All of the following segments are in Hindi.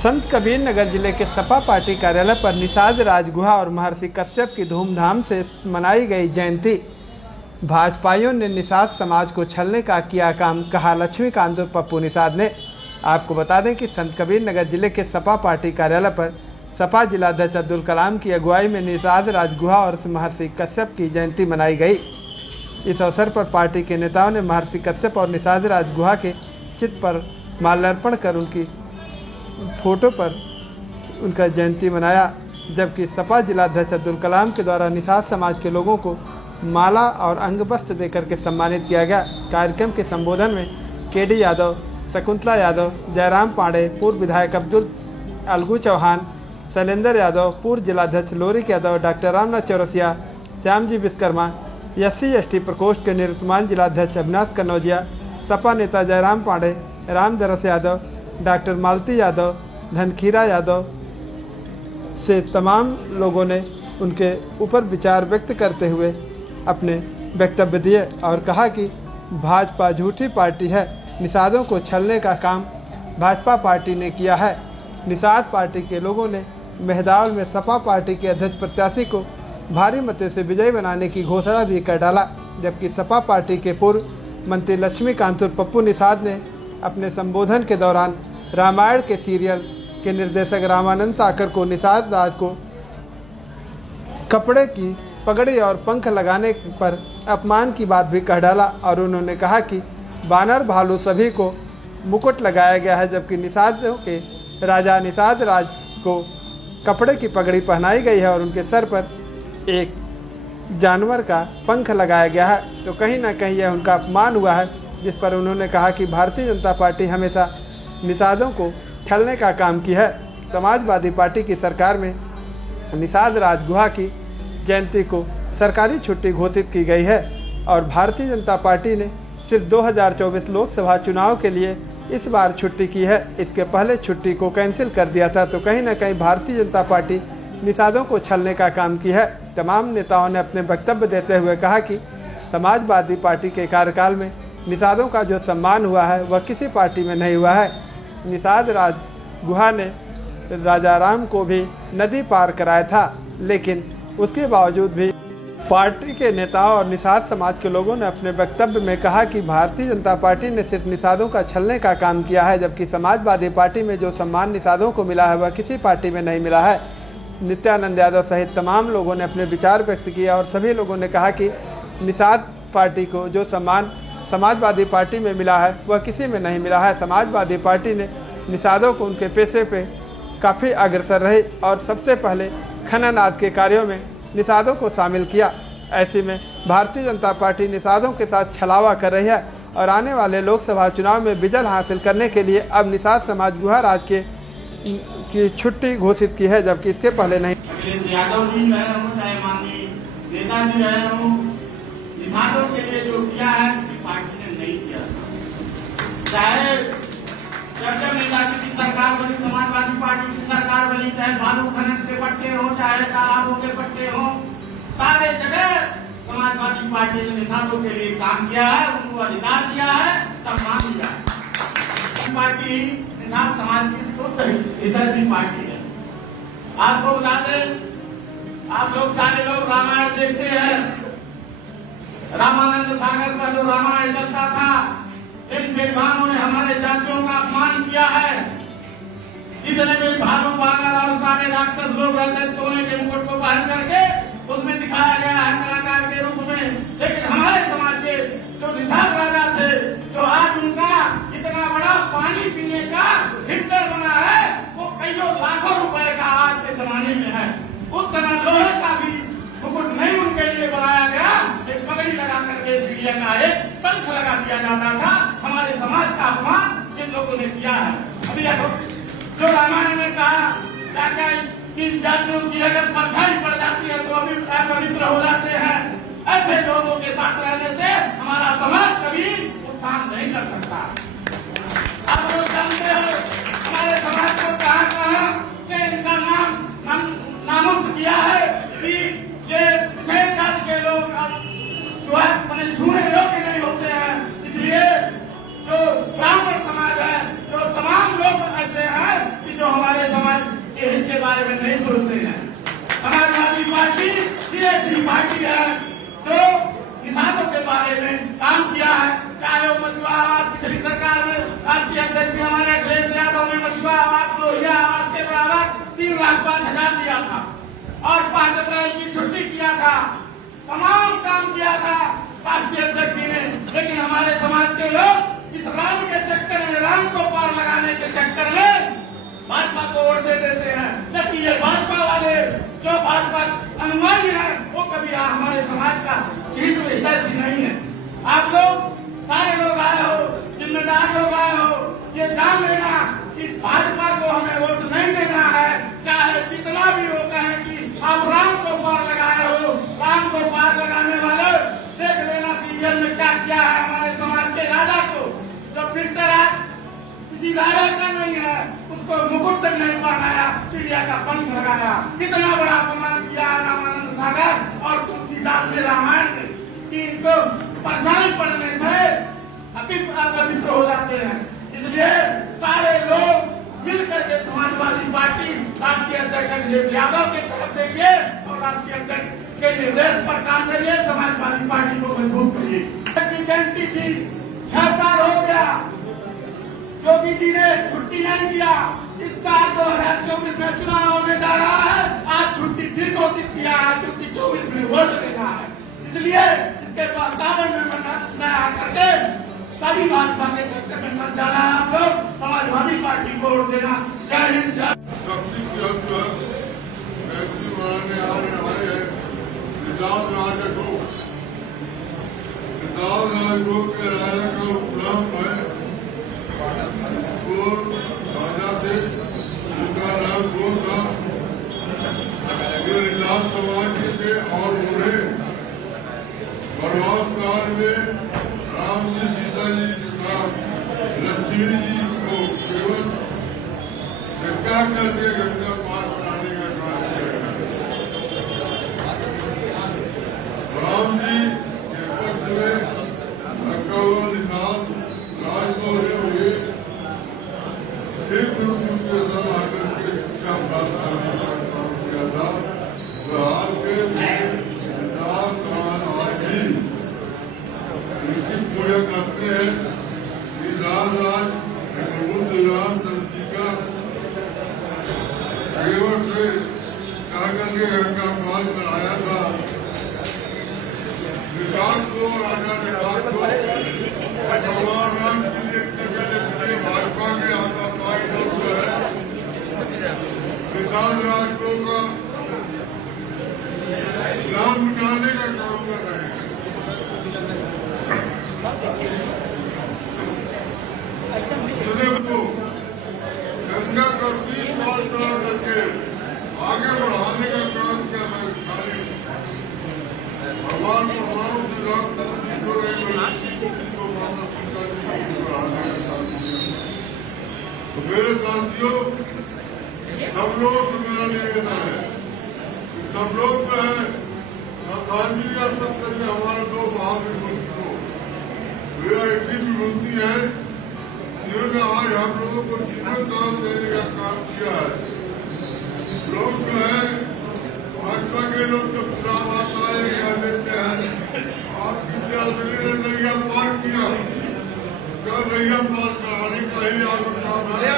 संत कबीर नगर जिले के सपा पार्टी कार्यालय पर निषाद राजगुहा और महर्षि कश्यप की धूमधाम से मनाई गई जयंती। भाजपाइयों ने निषाद समाज को छलने का किया काम, कहा लक्ष्मीकांत और पप्पू निषाद ने। आपको बता दें कि संत कबीर नगर जिले के सपा पार्टी कार्यालय पर सपा जिलाध्यक्ष अब्दुल कलाम की अगुवाई में निषाद राजगुहा और महर्षि कश्यप की जयंती मनाई गई। इस अवसर पर पार्टी के नेताओं ने महर्षि कश्यप और निषाद राजगुहा के चित्र पर माल्यार्पण कर उनकी फोटो पर उनका जयंती मनाया, जबकि सपा जिलाध्यक्ष अब्दुल कलाम के द्वारा निषाद समाज के लोगों को माला और अंग वस्त्र देकर के सम्मानित किया गया। कार्यक्रम के संबोधन में केडी यादव, शकुंतला यादव, जयराम पांडे, पूर्व विधायक अलगू चौहान, शैलेंद्र यादव, पूर्व जिलाध्यक्ष लोरिक यादव, डॉक्टर रामनाथ चौरसिया, श्यामजी विश्वकर्मा, SC/ST प्रकोष्ठ के निवर्तमान जिलाध्यक्ष अविनाश कन्नौजिया, सपा नेता जयराम पांडे, रामदरस यादव, डॉक्टर मालती यादव, धनखीरा यादव से तमाम लोगों ने उनके ऊपर विचार व्यक्त करते हुए अपने वक्तव्य दिए और कहा कि भाजपा झूठी पार्टी है, निषादों को छलने का काम भाजपा पार्टी ने किया है। निषाद पार्टी के लोगों ने मेहदावल में सपा पार्टी के अध्यक्ष प्रत्याशी को भारी मतों से विजयी बनाने की घोषणा भी कर डाला, जबकि सपा पार्टी के पूर्व मंत्री लक्ष्मीकांत और पप्पू निषाद ने अपने संबोधन के दौरान रामायण के सीरियल के निर्देशक रामानंद साकर को निषाद राज को कपड़े की पगड़ी और पंख लगाने पर अपमान की बात भी कह डाला और उन्होंने कहा कि बानर भालू सभी को मुकुट लगाया गया है, जबकि निषादों के राजा निषाद राज को कपड़े की पगड़ी पहनाई गई है और उनके सर पर एक जानवर का पंख लगाया गया है। तो कहीं ना कहीं यह उनका अपमान हुआ है, जिस पर उन्होंने कहा कि भारतीय जनता पार्टी हमेशा निषादों को छलने का काम की है। समाजवादी पार्टी की सरकार में निषाद राजगुहा की जयंती को सरकारी छुट्टी घोषित की गई है और भारतीय जनता पार्टी ने सिर्फ 2024 लोकसभा चुनाव के लिए इस बार छुट्टी की है। इसके पहले छुट्टी को कैंसिल कर दिया था। तो कहीं ना कहीं भारतीय जनता पार्टी निषादों को छलने का काम की है। तमाम नेताओं ने अपने वक्तव्य देते हुए कहा कि समाजवादी पार्टी के कार्यकाल में निषादों का जो सम्मान हुआ है वह किसी पार्टी में नहीं हुआ है। निषाद राजगुहा ने राजा राम को भी नदी पार कराया था, लेकिन उसके बावजूद भी पार्टी के नेताओं और निषाद समाज के लोगों ने अपने वक्तव्य में कहा कि भारतीय जनता पार्टी ने सिर्फ निषादों का छलने का काम किया है, जबकि समाजवादी पार्टी में जो सम्मान निषादों को मिला है वह किसी पार्टी में नहीं मिला है। नित्यानंद यादव सहित तमाम लोगों ने अपने विचार व्यक्त किए और सभी लोगों ने कहा कि निषाद पार्टी को जो सम्मान समाजवादी पार्टी में मिला है वह किसी में नहीं मिला है। समाजवादी पार्टी ने निषादों को उनके पेशे पे काफ़ी अग्रसर रही और सबसे पहले खनन आदि के कार्यों में निषादों को शामिल किया। ऐसे में भारतीय जनता पार्टी निषादों के साथ छलावा कर रही है और आने वाले लोकसभा चुनाव में विजय हासिल करने के लिए अब निषाद समाज गुहा राज की छुट्टी घोषित की है, जबकि इसके पहले नहीं। यादव जी रहे हो चाहे माननीय नेताजी रहे हो, निषादों के लिए जो किया है किसी पार्टी ने नहीं किया। चाहे जब नेताजी की सरकार बनी, समाजवादी पार्टी की सरकार बनी, चाहे बालू खनन के पट्टे हो, चाहे तालाबों के पट्टे हो, सारे जगह समाजवादी पार्टी ने निषादों के लिए काम किया है, उनको अधिकार दिया है, सम्मान दिया है। पार्टी निषाद समाज की शुद्ध हितैषी पार्टी है। आपको बता दें, आप लोग सारे लोग रामायण देखते हैं। रामानंद सागर का जो रामायण चलता था, इन विद्वानों ने हमारे जातियों का अपमान किया है। जितने भी भालू बानर और सारे राक्षस लोग रहते हैं, सोने के मुकुट को पहन करके उसमें दिखाया गया है कलाकार के रूप में। लेकिन हमारे समाज के जो निषाद राजा थे, जो आज उनका इतना बड़ा पानी पीने का फिल्टर बना है, वो कईयों लाखों रुपए का आज के जमाने में है। उस समय लोहे का भी मुकुट नहीं उनके लिए बनाया गया, एक पगड़ी लगा करके चिड़िया का एक पंख लगा दिया जाता था। हमारे समाज का अपमान इन लोगों ने किया है। अभी जो रामायण में कहा क्या कि जातियों की अगर परछाई पड़ जाती है तो अभी अपवित्र हो जाते हैं। ऐसे लोगों के साथ रहने से हमारा समाज कभी उत्थान नहीं कर सकता। आप लोग जानते हो हमारे समाज को कहां से इनका नामुक्त किया है कि ये विशेष जाति के लोग छूने योग्य नहीं होते हैं। इसलिए जो ब्राह्मण समाज है, जो तमाम लोग ऐसे हैं कि जो हमारे बारे में नहीं सोचते हैं। समाजवादी पार्टी ये ऐसी पार्टी है जो किसानों के बारे में काम किया है, चाहे वो मछुआ आवास पिछली सरकार में राष्ट्रीय अध्यक्ष जी हमारे अखिलेश यादव ने मछुआ आवास लोहिया आवास के बराबर 3,05,000 दिया था और 5 अप्रैल की छुट्टी किया था, तमाम काम किया था राष्ट्रीय अध्यक्ष जी ने। लेकिन हमारे समाज के लोग इस राम के चक्कर में, राम को पार लगाने के चक्कर में भाजपा को वोट दे देते हैं। जबकि ये भाजपा वाले जो भाजपा अनुमानी है वो कभी हमारे समाज का हित में हितैषी नहीं है। आप लोग सारे लोग आए हो, जिम्मेदार लोग आए हो, ये जान लेना कि भाजपा को हमें वोट नहीं देना है, चाहे जितना भी हो कहें कि आप राम को पार लगाए हो। राम को पार लगाने वाले देख लेना सीरियल में क्या किया है हमारे समाज के राजा को। जब फिल्टर है किसी राजा का नहीं है, उसको मुकुट तक नहीं पहनाया, चिड़िया का पंख लगाया। कितना बड़ा अपमान किया है रामानंद सागर और तुलसीदास ने रामायण में कि इनको परछाई पड़ने से अपवित्र हो जाते हैं। इसलिए सारे लोग मिलकर के समाजवादी पार्टी राष्ट्रीय अध्यक्ष अखिलेश यादव के तरफ देखिए और राष्ट्रीय अध्यक्ष के निर्देश पर काम करिए, समाजवादी पार्टी को मजबूत करिए। जयंती थी, 6 साल हो गया, योगी जी ने छुट्टी नहीं दिया। इस साल 2024 में चुनाव होने जा रहा है, आज छुट्टी फिर घोषित किया है, छुट्टी 24 में वोट लेना है। इसलिए इसके वातावरण में नया करके सभी भाजपा के चक्कर में मत जाना है। आप लोग समाजवादी पार्टी को वोट देना। जय हिंद, जय समाज के और उन्हें बर्बाद काल में राम जी, सीता जी के साथ लक्ष्मण जी को केवल क्या करके गंगा पार बनाने का काम किया। राम जी के पक्ष में अकबर निषाद राजमौर्य हुए एक दूसरे से आकर के शिक्षा प्राप्त करने का काम किया था। हाल के विचार समान आज भी उनकी पूजा करते हैं कि राज प्रभु श्री रामचंद्र जी का केवट से कह करके गंगा पार कराया था। विकास को, राजा विकास को भगवान राम जी देखते पहले भाजपा के आतापाई लोग जो है विकास राज को का नाम मिटाने का काम कर रहे हैं। को गंगा का 3 पार करा करके आगे बढ़ाने का काम किया है। भगवान परमाणु श्री रामचंद्र जी को माता सीता जी को बढ़ाने का काम किया। तो मेरे साथियों, सब लोग से मेरा निवेदन है, सब लोग जो है श्रद्धांजलि अर्पित करके हमारे दो महाविभूति को, मेरा एक ही विभूति है जिन्होंने आज हम लोगों को जीवन दान देने का काम किया है। लोग जो है भाजपा के लोग जब चुनाव आता है कह देते हैं आपकी विद्यार्थी ने नैया पार किया, क्या नैया पार कराने का ही आपका काम है।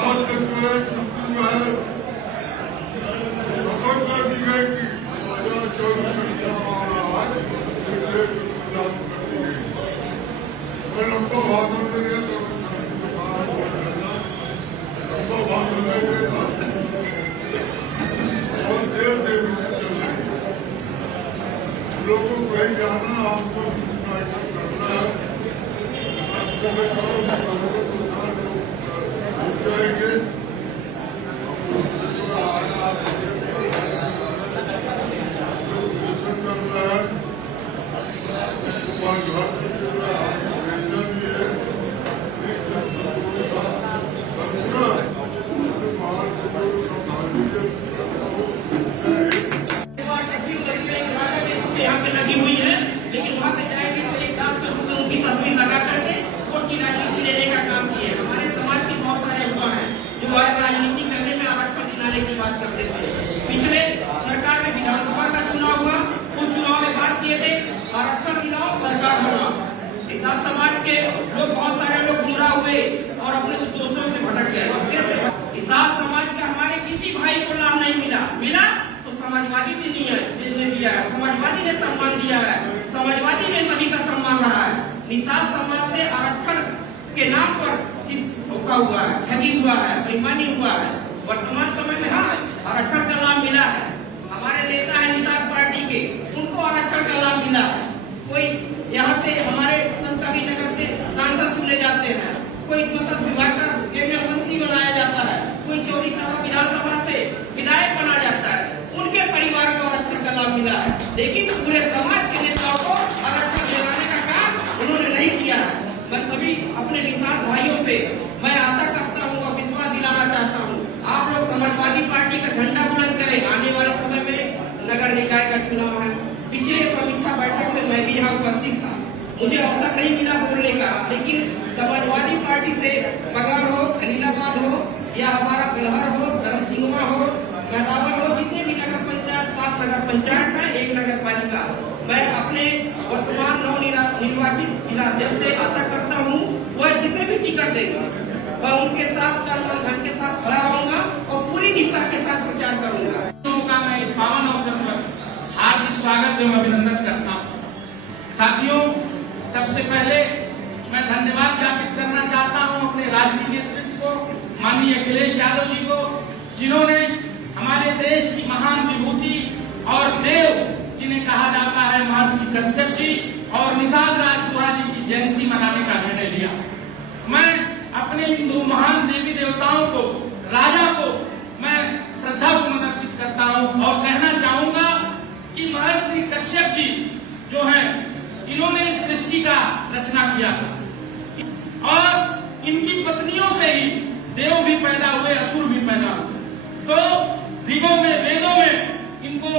आज तक जो है छुट्टी जो है खत्म कर दी गई कि 2024 में चुनाव आ रहा है, लागू कर दी गई। मैं लंबा भाषण में गया तो लंबा भाषण में गया और देर से लोगों को कहीं जाना, आपको करना है, जाएंगे यहाँ पे लगी हुई है, लेकिन वहाँ पे जाए ठगी हुआ है, बेईमानी हुआ है। वर्तमान समय में हाँ आरक्षण का लाभ मिला है। हमारे नेता है निषाद पार्टी के, उनको आरक्षण का लाभ मिला है। कोई यहाँ से हमारे संत कबीरनगर से सांसद चुने जाते हैं, कोई मतलब विभाग का कैबिनेट मंत्री बनाया जाता है, कोई चौरी सभा विधानसभा से विधायक बना जाता है, उनके परिवार को आरक्षण का लाभ मिला है। लेकिन पूरे समाज के नेताओं को आरक्षण दिलाने का काम उन्होंने नहीं किया है। मैं सभी अपने निषाद भाइयों से मैं आशा करता हूँ और विश्वास दिलाना चाहता हूँ, आप लोग समाजवादी पार्टी का झंडा बुलंद करें। आने वाले समय में नगर निकाय का चुनाव है। पिछले समीक्षा बैठक में मैं भी यहाँ उपस्थित था, मुझे अवसर नहीं मिला बोलने का, लेकिन समाजवादी पार्टी से बगल हो, खलीलाबाद हो या हमारा कलहर हो, धर्मसिंगवा हो, गदावर हो, जितने भी नगर पंचायत, 7 नगर पंचायत है, 1 नगर पालिका, मैं अपने वर्तमान नवनिर्वाचित जिलाध्यक्ष से आशा करता हूँ वह जिसे भी टिकट देगा वह उनके साथ धन के साथ खड़ा रहूंगा और पूरी निष्ठा के साथ प्रचार करूंगा। का मैं इस पावन अवसर पर हार्दिक स्वागत एवं अभिनंदन करता हूँ। साथियों, सबसे पहले मैं धन्यवाद ज्ञापित करना चाहता हूँ अपने राष्ट्रीय नेतृत्व को, माननीय अखिलेश यादव जी को, जिन्होंने हमारे देश की महान विभूति और देव जिन्हें कहा जाता है महर्षि कश्यप जी और निषाद राज गुहा जी की जयंती मनाने का निर्णय लिया। मैं अपने इन दो महान देवी देवताओं को, राजा को मैं श्रद्धा सुमन अर्पित करता हूँ और कहना चाहूंगा कि महर्षि कश्यप जी जो हैं, इन्होंने इस सृष्टि का रचना किया और इनकी पत्नियों से ही देव भी पैदा हुए, असुर भी पैदा हुए। तो ऋगों में, वेदों में इनको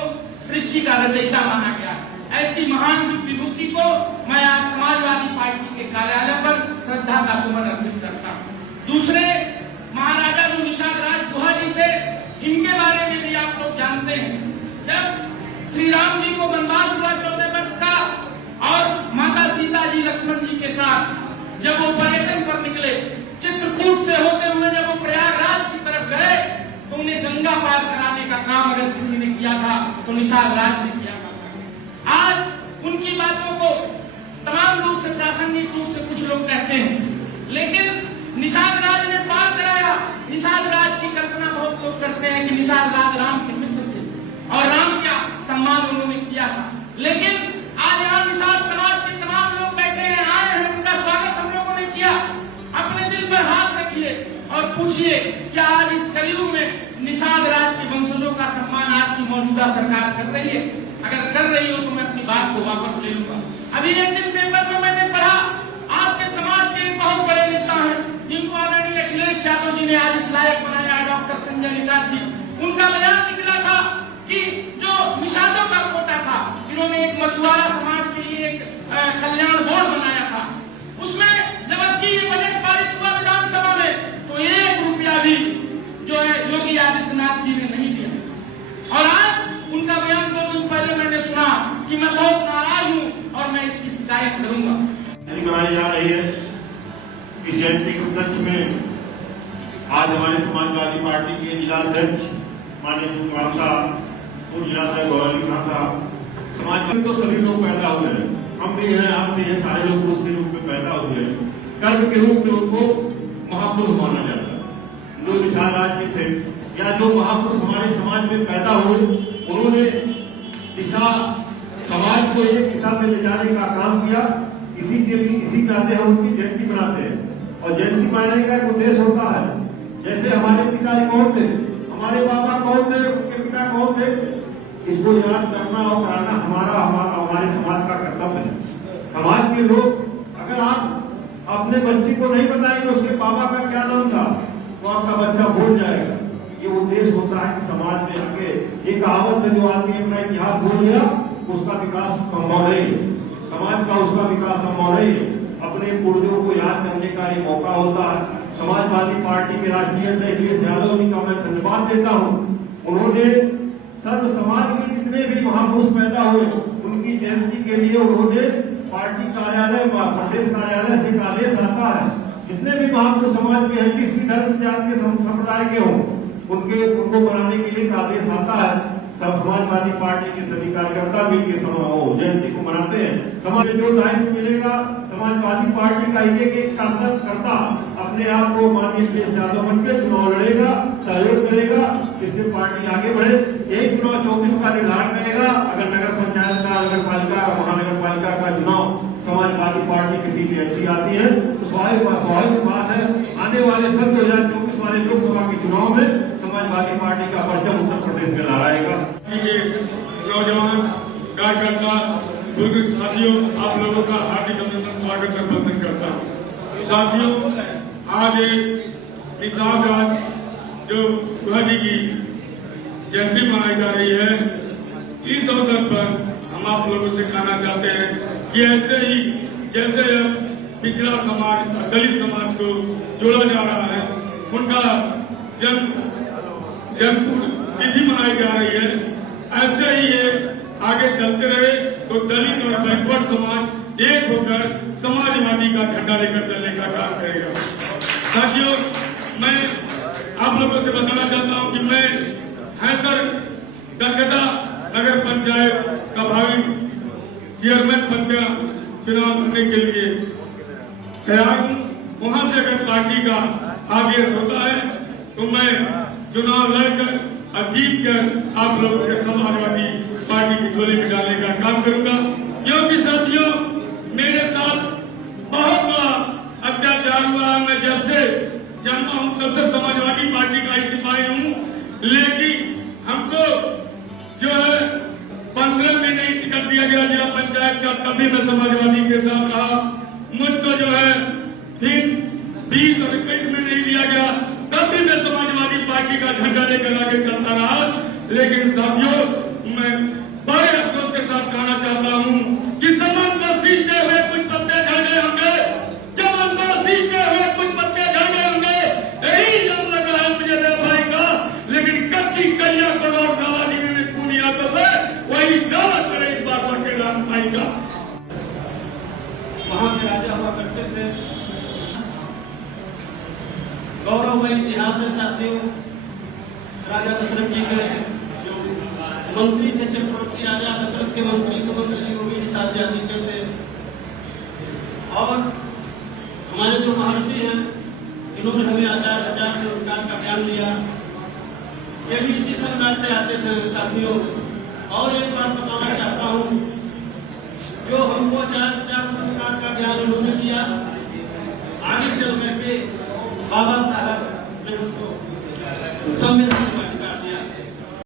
सृष्टि का रचयिता माना गया। ऐसी महान विभूति को मैं आज समाजवादी पार्टी के कार्यालय पर श्रद्धा का सुमन अर्पित करता हूँ। दूसरे महाराजा जो निषाद राज गुहा जी थे, इनके बारे में भी आप लोग जानते हैं। जब श्री राम जी को वनवास हुआ 14 वर्ष का और माता सीता जी लक्ष्मण जी के साथ जब वो पर्यटन पर निकले, चित्रकूट से होते हुए जब वो प्रयागराज की तरफ गए, तो उन्हें गंगा पार कराने का काम अगर किसी ने किया था तो निषाद राज ने किया था। आज उनकी बातों को तमाम रूप से प्रासंगिक रूप से कुछ लोग कहते हैं, लेकिन निषाद राज ने पार कराया। निषाद राज की कल्पना बहुत लोग करते हैं कि निषाद राज राम के मित्र थे और राम का सम्मान उन्होंने किया था। लेकिन आज यहाँ निषाद समाज के तमाम लोग बैठे हैं, आए हैं, उनका स्वागत हम लोगों ने किया। अपने दिल पर हाथ रखिए और पूछिए, क्या आज इस कलयुग में निषाद राज के वंशजों का सम्मान आज की मौजूदा सरकार कर रही है? अगर कर रही हो तो मैं अपनी बात को वापस ले लूंगा। अभी एक दिन पेपर में मैंने पढ़ा, आपके समाज के बहुत बड़े नेता हैं जिनको आदरणीय अखिलेश यादव जी ने आज इस लायक बनाया, डॉक्टर संजय निषाद जी, उनका बयान निकला था कि जो निषादों का कोटा था, इन्होंने एक मछुआरा समाज के लिए एक कल्याण बोर्ड बनाया था। उसमें जबकि ये बजट पारित हुआ विधानसभा में तो 1 रुपया भी जो है योगी आदित्यनाथ जी ने नहीं दिया। और आज उनका बयान 2 दिन पहले मैंने सुना कि मैं बहुत नाराज हूँ और मैं इसकी शिकायत करूंगा। मनाई जा रही है इस जयंती के उपलक्ष्य में आज हमारे समाजवादी पार्टी के जिलाध्यक्ष माननीय पूर्व जिलाध्यक्ष गौरव खान साहब, समाज में तो सभी लोग पैदा हुए हैं, हम भी हैं, आप भी हैं, सारे लोग उसके रूप में पैदा हुए हैं। कर्म के रूप में उनको महापुरुष माना जाता है। जो निषाद राज जी थे या जो महापुरुष हमारे समाज में पैदा हुए, उन्होंने दिशा समाज को एक दिशा में ले जाने का काम किया। इसी के लिए इसी नाते हम उनकी जयंती मनाते हैं और जयंती मनाने का एक उद्देश्य होता है। जैसे हमारे पिताजी कौन थे, हमारे बाबा कौन थे, उनके पिता कौन थे, इसको याद करना और कराना हमारे समाज का कर्तव्य है। समाज के लोग अगर आप अपने बच्चे को नहीं बताएंगे उसके बाबा का क्या नाम था तो आपका बच्चा भूल जाएगा। ये उद्देश्य होता है कि समाज में आगे ये कहावत है, जो आदमी अपना इतिहास भूल गया उसका विकास संभव नहीं है, समाज का उसका विकास संभव नहीं है। अपने पूर्वजों को याद करने का ये मौका होता है। समाजवादी पार्टी के राष्ट्रीय अध्यक्ष अखिलेश यादव जी का मैं धन्यवाद देता हूँ। उन्होंने सर्व समाज के जितने भी महापुरुष पैदा हुए उनकी जयंती के लिए उन्होंने पार्टी कार्यालय, प्रदेश कार्यालय से एक आदेश आता है, जितने भी महापुरुष समाज के हैं, किसी धर्म जाति के संप्रदाय के हों, उनको बनाने के लिए एक आदेश आता है। सब समाजवादी पार्टी के सभी कार्यकर्ता मिलकर जयंती को मनाते हैं। समाज में जो दायित्व मिलेगा समाजवादी पार्टी का एक कार्यकर्ता अपने आप को माननीय अखिलेश यादव बनकर चुनाव लड़ेगा, सहयोग करेगा, इससे पार्टी आगे बढ़े। एक चुनाव 24 का निर्धारण करेगा। अगर नगर पंचायत का, नगर पालिका, महानगर पालिका का चुनाव समाजवादी पार्टी की सीट ऐसी आती है तो स्वाभाविक बात है आने वाले सन 2024 वाले लोकसभा के चुनाव में समाजवादी पार्टी का परचम उत्तर प्रदेश में लहराएगा। नौजवान कार्यकर्ता बुजुर्ग साथियों, आप लोगों का हार्दिक अभिनंदन, स्वागत और वंदन करता हूँ। साथियों, आज निसाब राज जो गुहा जी की जयंती मनाई जा रही है, इस अवसर पर हम आप लोगों से कहना चाहते हैं कि ऐसे ही जैसे पिछड़ा समाज, दलित समाज को जोड़ा जा रहा है, उनका जन्म तिथि मनाई जा रही है, ऐसे ही ये आगे चलते रहे तो दलित और बैकवर्ड समाज एक होकर समाजवादी का झंडा लेकर चलने का काम करेगा। साथियों, मैं आप लोगों से बताना चाहता हूं कि मैं हैदर दरगदा नगर पंचायत का भावी चेयरमैन पद का चुनाव करने के लिए तैयार हूं। वहां से अगर पार्टी का आदेश होता है तो मैं चुनाव लड़कर और जीत कर आप लोगों के समाजवादी पार्टी की झोली में डालने का काम करूंगा। क्योंकि साथियों, मेरे साथ बहुत बड़ा अत्याचार हुआ। मैं जब से जन्मा हूं तब से समाजवादी पार्टी का ही सिपाही हूं, लेकिन हमको जो है 15 में नहीं टिकट दिया गया जिला पंचायत का, तभी मैं समाजवादी के साथ रहा। मुझको जो है फिर 20 और 21 में नहीं दिया गया, तब भी मैं समाजवादी पार्टी का झंडा लेकर आगे चलता रहा। लेकिन साथियों, मैं बड़े अफसोस के साथ कहना चाहता हूं कि समान पर सीखते हुए कुछ पत्ते झड़ गए होंगे, जमान पर सीखते हुए कुछ पत्ते झड़ गए होंगे। यही जम लगा है मुझे देव भाई का, लेकिन कच्ची कलिया को लौट गवानी में पूनिया तो है, वही दावा करे इस बात पर के राम भाई का। वहां के राजा हुआ करते थे, गौरवमय इतिहास है साथियों। राजा दशरथ जी के जो मंत्री थे, चक्रवर्ती राजा दशरथ के मंत्री सुमंत्र जी को भी निषाद आदित्य थे। और हमारे जो महर्षि हैं, इन्होंने हमें आचार विचार संस्कार का ज्ञान दिया। ये भी इसी समुदाय से आते थे साथियों। और एक बात बताना चाहता हूँ, जो हमको आचार विचार संस्कार का ज्ञान उन्होंने दिया, आगे चल करके बाबा साहब ने उसको संविधान